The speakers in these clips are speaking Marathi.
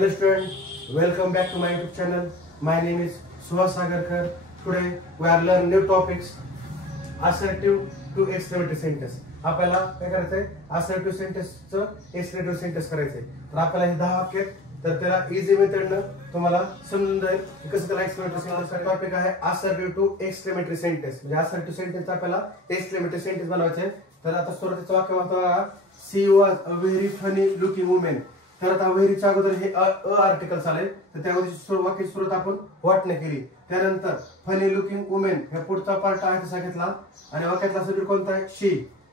Hello student, welcome back to my YouTube channel. My name is Suhas Sagarkar. Today we are learning new topics. Assertive to exclamative sentence. आपल्याला काय करायचंय? Assertive sentence चं exclamative sentence करायचंय. तर आपल्याला हे 10 वाक्य तर त्याला इझी मेथडनं तुम्हाला समजून जाईल की कसं त्याला exclamative sentence चा टॉपिक आहे assertive to exclamatory sentence. म्हणजे assertive sentence आपल्याला exclamative sentence बनवायचं आहे. तर आता सुरुवातीचं वाक्य म्हणतो बघा, she was a very funny looking woman. तर आता व्हेरीच्या अगोदर हे अ आर्टिकल्स आले तर त्यामध्ये वाक्य सुरुवात आपण व्हॉटने केली. त्यानंतर फनी लुकिंग वुमेन हे पुढचा पार्ट आहे तसा घेतला आणि वाक्यातला सब्जेक्ट कोणता आहे? शी.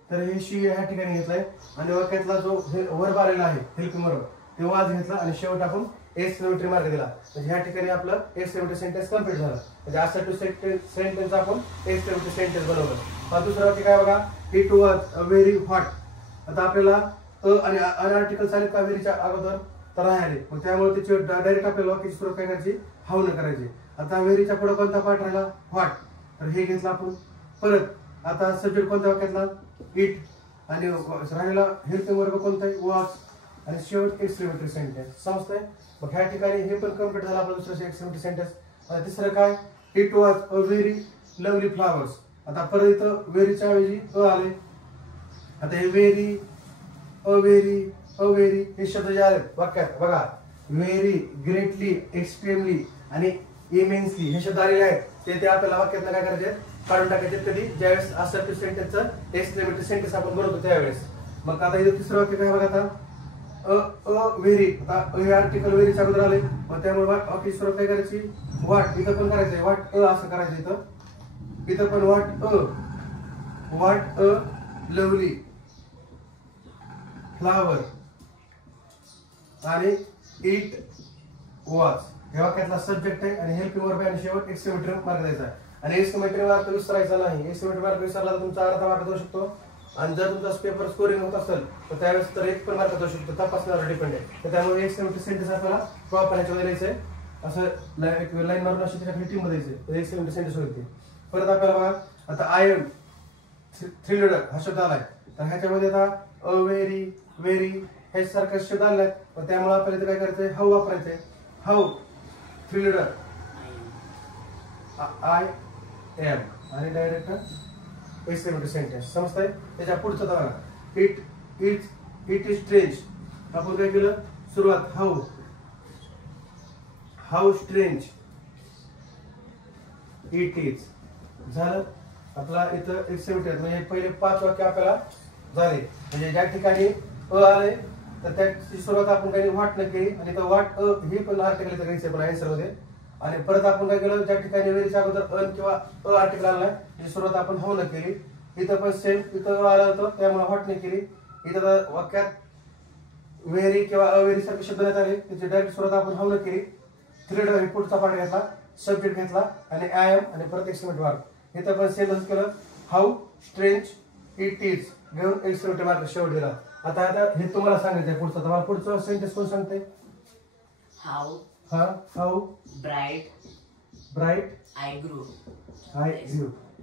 तर हे शी या ठिकाणी घेतलाय आणि वाक्यातला जो वर्ब आलेला आहे हेल्पिंग वर्ब ते वाज घेतला आणि शेवट आपण एक्सक्लेमेटरी मार्क दिला. म्हणजे या ठिकाणी आपलं एक्सक्लेमेटरी सेंटेन्स कंप्लीट झालं. म्हणजे असं सेंटेन्स आपण एक्सक्लेमेटरी सेंटेन्स बनवलं. आता दुसरं वाक्य काय बघा, it was a very hot. आता आपल्याला आणि आर्टिकल्स आले का व्हेरीच्या अगोदर तर राहिले मग त्यामुळे त्याची डायरेक्ट आपल्याला वाक्याची सुरुवात काय करायची? हाव न करायची. आता व्हेरीच्या पुढे कोणता पार्ट राहिला? व्हॉट. तर हे घेतलं आपण परत. आता सब्जेक्ट कोणत्या वाक्यातला? इट आणि राहिलेला हेल्पिंग वर्ब कोणता आहे? वॉज आणि शेवट एक्सक्लेमेटरी सेंटेन्स. समजतंय? मग ह्या ठिकाणी हे पण कंप्लीट झालं आपलं दुसरं एक्सक्लेमेटरी सेंटेन्स. आता तिसरं काय? It was a very lovely flowers. आता परत इथं व्हेरीच्या ऐवजी आले. आता हे व्हेरी अवेरी हे शब्द जे आहेत वाक्यात बघा, व्हेरी, ग्रेटली, एक्स्ट्रीमली आणि इमेन्सली हे शब्द आलेले आहेत ते आपल्याला वाक्यातलं काय करायचे? काढून टाकायचे. कधी ज्यावेळेस असर्टिव्ह सेंटेन्सचं एक्सक्लेमेटरी सेंटेन्स आपण बनवतो त्यावेळेस. मग आता इथं तिसरं वाक्य काय बघा, आता व्हेरी. आता हे आर्टिकल व्हेरीच्या अगोदर आले मग त्यामुळे वाक्य सुरुवात काय करायची? व्हॉट. इथं पण करायचंय व्हॉट असं करायचं. इथं पण व्हॉट अ लवली फ्लावर आणि इट वॉज हे वाक्यातला सब्जेक्ट आहे आणि हेल्पिंग वर्ब आहे आणि शेवट एक्सक्लेमेटरी मार्क द्यायचा आहे. आणि एक्सक्लेमेटरी मार्क विसरायचा नाही. एक्सक्लेमेटरी मार्क विसरला तर तुमचा अर्धा मार्क जाऊ शकतो आणि जर तुमचा पेपर स्कोरिंग होत असेल तर त्यावेळेस तर एक पण मार्क जाऊ शकतो. तपासण्यावर डिपेंड आहे. तर त्यामुळे एक्सक्लेमेटरी सेंटेन्स आपल्याला प्रॉपर ह्याच्यामध्ये द्यायचंय. असं एक लाईन मारून अशी त्याच्या टीम मध्ये द्यायचं एक्सक्लेमेटरी सेंटेन्स होते. परत आपल्याला बघा, आता आय एम थ्रिलर हा शब्द आलाय तर ह्याच्यामध्ये आता अ व्हेरी हे सारखे शब्द आले पण त्यामुळे आपल्याला काय करायचंय? हाऊ वापरायचंय. हाऊ थ्रिलर आय एम आणि डायरेक्ट एक्सक्लेमेटरी सेंटेन्स. समजतंय? त्याच्या पुढचं बघा, इट इज स्ट्रेंज. आपण काय केलं? सुरुवात हाऊ स्ट्रेंज इट इज झालं. आपला इथं एक्सक्लेमेटरी म्हणजे पहिले 5 वाक्य आपल्याला झाले. म्हणजे ज्या ठिकाणी आले तर त्याची सुरुवात आपण काही व्हॉट न केली आणि तो व्हॉट हे पण आर्टिकल इथं घ्यायचं पण आन्सर मध्ये. आणि परत आपण काय केलं, ज्या ठिकाणी व्हेरीच्या अगोदर किंवा आर्टिकल आलाय त्याची सुरुवात आपण हाऊ न केली. इथं पण सेम इथं आलं होतं त्यामुळे व्हॉट न केली. इथं वाक्यात व्हेरी किंवा अव्हेरी सारखे शब्द नाही आले त्याची डायरेक्ट सुरुवात आपण हाऊ न केली. थ्रेड हे पुढचा पार्ट घेतला, सब्जेक्ट घेतला आणि आय एम आणि परत एक्सक्लेमेटरी मार्क. इथं पण सेम केलं, हाऊ स्ट्रेंज इट इज घेऊन एक्सक्लेमेटरी मार्क शेवट दिला. आता हे तुम्हाला सांगायचंय पुढचं. तुम्हाला पुढचं सेंटेन्स कोण सांगते? How bright I grew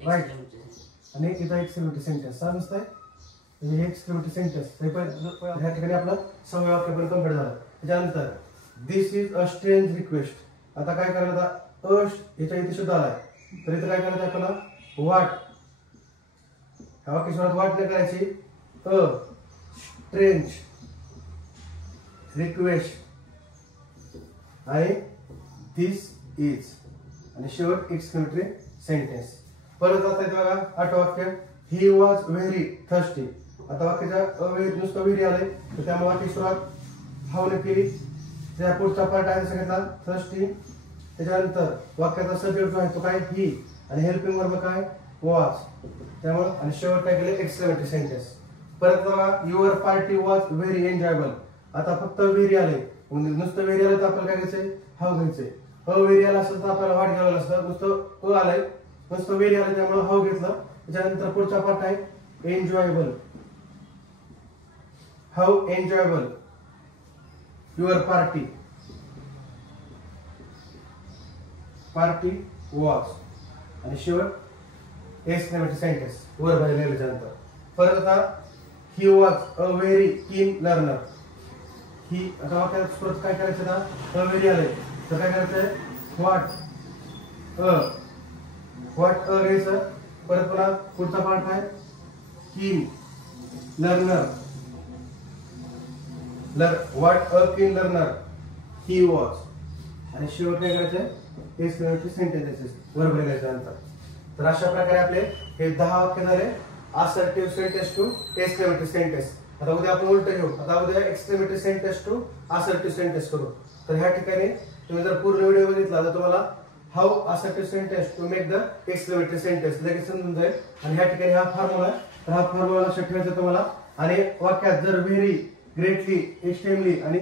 right. आणि इथं एक्सक्लेमेटरी सेंटेन्स. समजतंय? म्हणजे हे एक्सक्लेमेटरी सेंटेन्स ह्या ठिकाणी आपलं 6 वाक्य पण कंप्लीट झालं. त्याच्यानंतर दिस इज अ स्ट्रेंज रिक्वेस्ट. आता काय करायला? आता याच्या इथे शब्द आलाय तर इथं काय करायचं आपल्याला? व्हॉट. ह्या वाक्य सुरुवात व्हॉट न करायची. अ स्ट्रेंज रिक्वेस्ट आणि दिस इज आणि शेवट एक्सक्लेमेटरी सेंटेन्स. परत आता येते बघा 8 वाक्य, ही वॉज व्हेरी थर्स्टी. आता वाक्याच्या नुसतं व्हेरी आलंय तर त्यामुळे वाक्य सुरुवात हाऊ न केली. त्या पुढचा पार्ट आहे सांगितला थर्स्टी. त्याच्यानंतर वाक्याचा सब्जेक्ट जो आहे तो काय? ही आणि हेल्पिंग वर्ब काय? वॉज. त्यामुळे आणि शेवट काय केले? Exclamatory sentence. परत बघा, your party was very enjoyable. आता फक्त व्हेरी आले नुसतं व्हेरी आलं तर आपल्याला काय घ्यायचंय? हाऊ घ्यायचंय. व्हेरी आला असेल तर आपल्याला व्हॉट घ्यावं लागतं. नुसतं आलंय नुसतं व्हेरी आलं त्यामुळे हाऊ घेतलं. त्याच्यानंतर पुढचा पार्ट आहे enjoyable. How enjoyable your party was आणि शेवट एक्सक्लेमेटरी सेंटेन्स वर लिहिल्यानंतर. परत आता ही वॉज अ व्हेरी कीन लर्नर. ही आता वाक्यात परत काय करायचं ना, व्हेरी आले तर काय करायचंय, व्हॉट घ्यायचं. परत पुन्हा पुढचा पार्ट आहे कीन लर्नर. व्हॉट अ कीन लर्नर ही वॉज. आणि शेवट काय करायचंय, एक्सक्लेमेटरी सेंटेन्सेस वर्ब लिहायच्यानंतर. तर अशा प्रकारे आपले हे 10 वाक्य झाले assertive sentence to exclamatory sentence. आता उद्या आपण उलट घेऊ. आता उद्या exclamatory sentence to assertive sentence करू. तर ह्या ठिकाणी तुम्ही जर पूर्ण व्हिडिओ बघितला तर तुम्हाला how assertive sentence to make the exclamatory sentence लगेच समजून जाईल. आणि ह्या ठिकाणी हा फॉर्म्युला, तर हा फॉर्म्युला लक्षात ठेवायचा तुम्हाला. आणि वाक्यात जर व्हेरी, ग्रेटली, एक्स्ट्रीमली आणि